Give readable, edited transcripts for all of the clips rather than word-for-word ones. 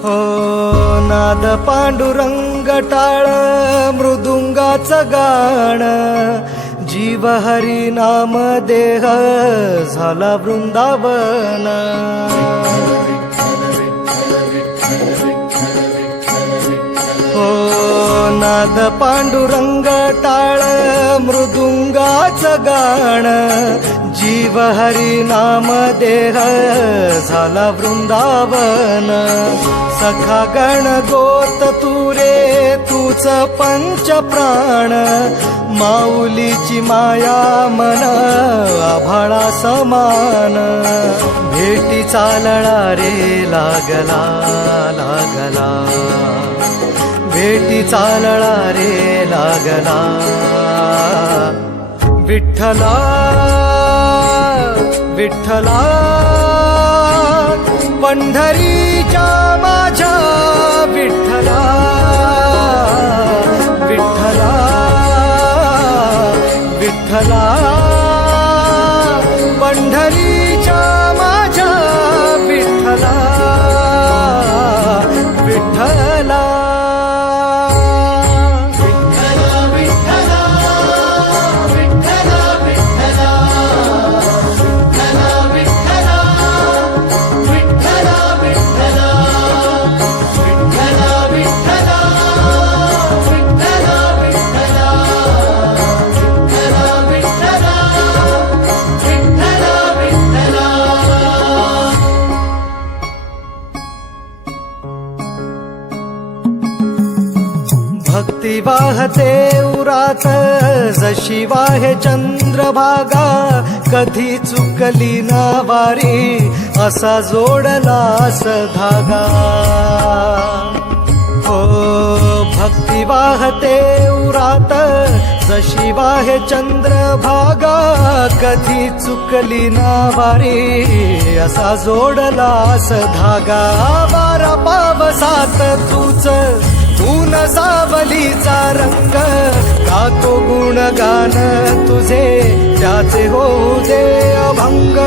हो नाद पांडुरंग टाळ मृदुंगाचं गाण, जीव हरी नाम देह झाला वृंदावन. हो नाद पांडुरंग टाळ मृदुंगाचं गाण, जीव हरी नाम देह झाला वृंदावन. सखा गण गोत तू रे तूच पंच प्राण, माऊलीची माया मन आभाळा समान. भेटी चालळा रे लागला लागला, भेटी चालळा रे लागला. विठ्ठला विठ्ठला पंढरीच्या माझ्या विठ्ठला, विठ्ठला विठ्ठला पंढरीच्या माझ्या विठ्ठला, विठ्ठला. भक्ती वाहते उरात जशी वाहे चंद्रभागा, कधी चुकली ना वारी असा जोडलास धागा. हो भक्ती वाहते उरात जशी वाहे चंद्रभागा, कधी चुकली ना वारी असा जोडलास धागा. वारा पावसात तूच ऊन सावलीचा रंग, गातो गुणगान तुझे त्याचे होऊ दे अभंग.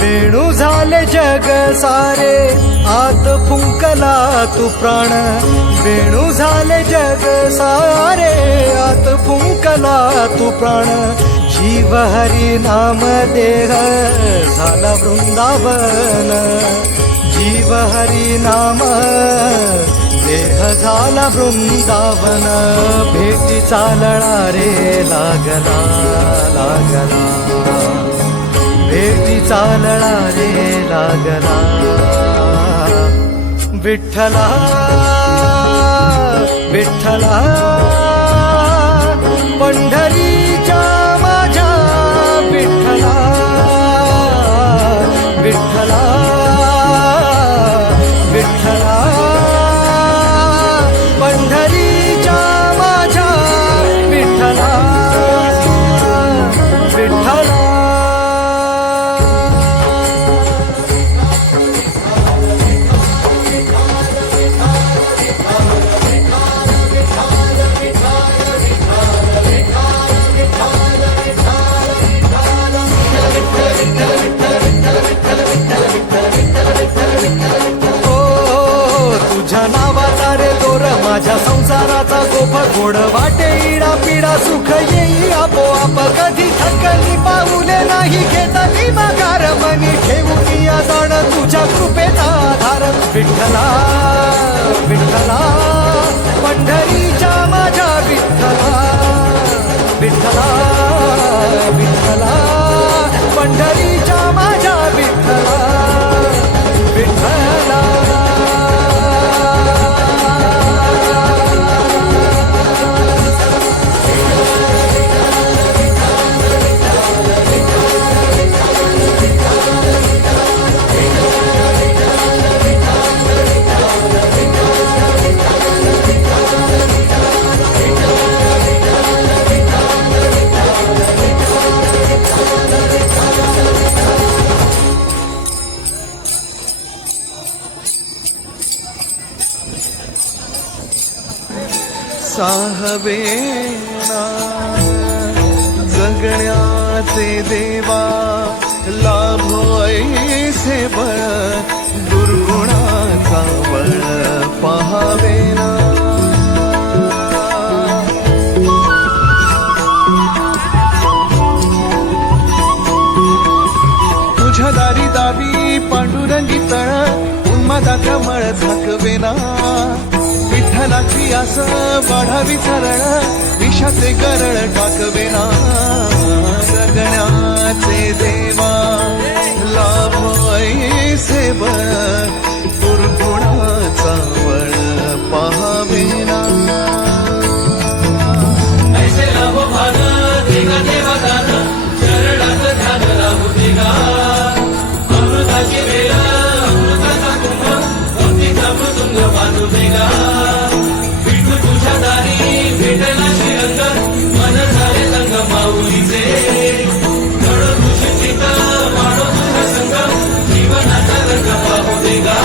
वेणू झाले जग सारे आत फुंकला तू प्राण, वेणू झाले जग सारे आत फुंकला तू प्राण. जीव हरी नाम देह झाला वृंदावन, जीव हरी नाम देह झाला वृंदावन. भेटी चालळा रे लागला लागला, भेटी चालळा रे लागला. विठ्ठला विठ्ठला पंढरीच्या माझ्या विठ्ठला, विठ्ठला विठ्ठला पंढरीच्या माझ्या विठ्ठला, विठ्ठला. माझ्या संसाराचा गोफ गोड वाटे इडा पिडा, सुख येई आपोआप कधी थकली पाऊले नाही घेतली माघार. मनी ठेवून या जाण तुझ्या कृपेचा आधार. विठ्ठला विठ्ठला पंढरीच्या माझ्या विठ्ठला, विठ्ठला विठ्ठला पंढरीच्या माझ्या विठ्ठला, विठ्ठला. साहबेना जगण्याचे देवा लाभो ऐसे ऐसे बळ दुर्गुणाचा बळ पहावे ना. तुझ्या दारी दावी पांडुरंगी तळ उन्मादाचा मळ झाकवेना. विठ्ठलाची आस वाढावी सरळ विषाचे गरळ टाकवेना. जगण्याचे देवा लाभ ऐसे बळ दुर्गुणाचा बळ पहावेना. ऐसे लाभ भान देगा देवा दान चरणात ध्यान राहू देगा. अमृताची वेळ अमृताचा कुंभ भक्तीचा मृदुंग बांधू देगा. विठू तुझ्या दारी भेटला श्रीरंग मन झाले रंग माऊलीचे. घडो तुझी चित वाढो तुझा संग जीवनाचा रंग पाहू देगा.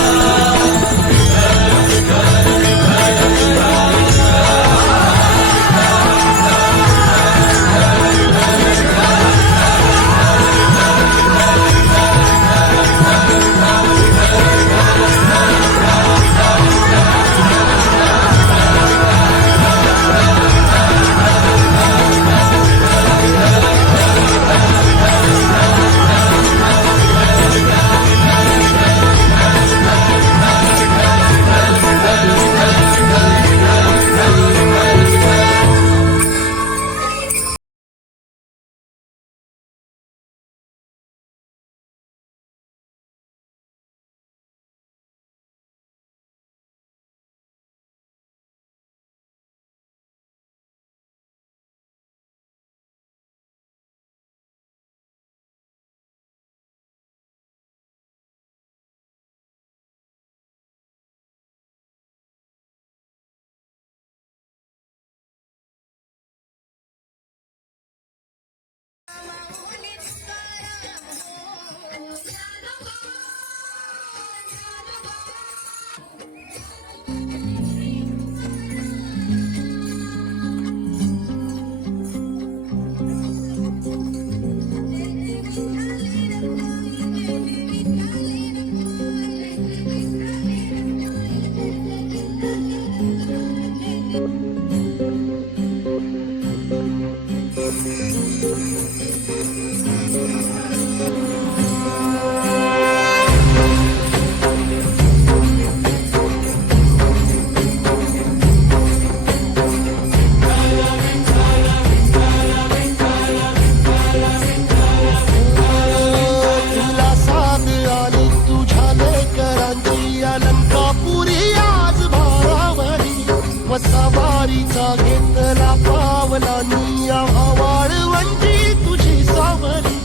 सवारीचा घेतला पावला निया वाळवंटी तुझी सावली.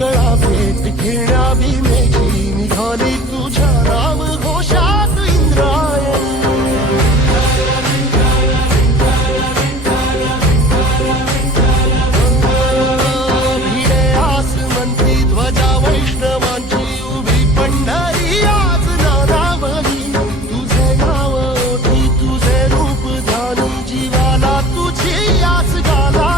गळा भेट घेण्या भीमेची निघाली तुझ्या राम घोषात इंद्रायणी. भिडे आसमंती ध्वजा वैष्णवांची उभी पंढरी आज नारावली. तुझे नाव ओठी तुझे रूप ध्यानी जीवाला तुझी आस गाला.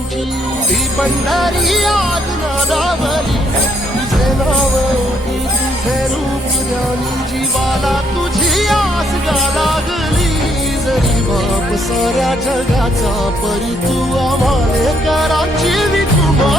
वैष्णवांची उभी पंढरी आज नादावली तुझे नाव ओटी तुझे रूप ध्यानी जीवाला तुझी आस गा लागली जरी बाप साऱ्या जगाचा परी तू आम्हाले कराची विठुबा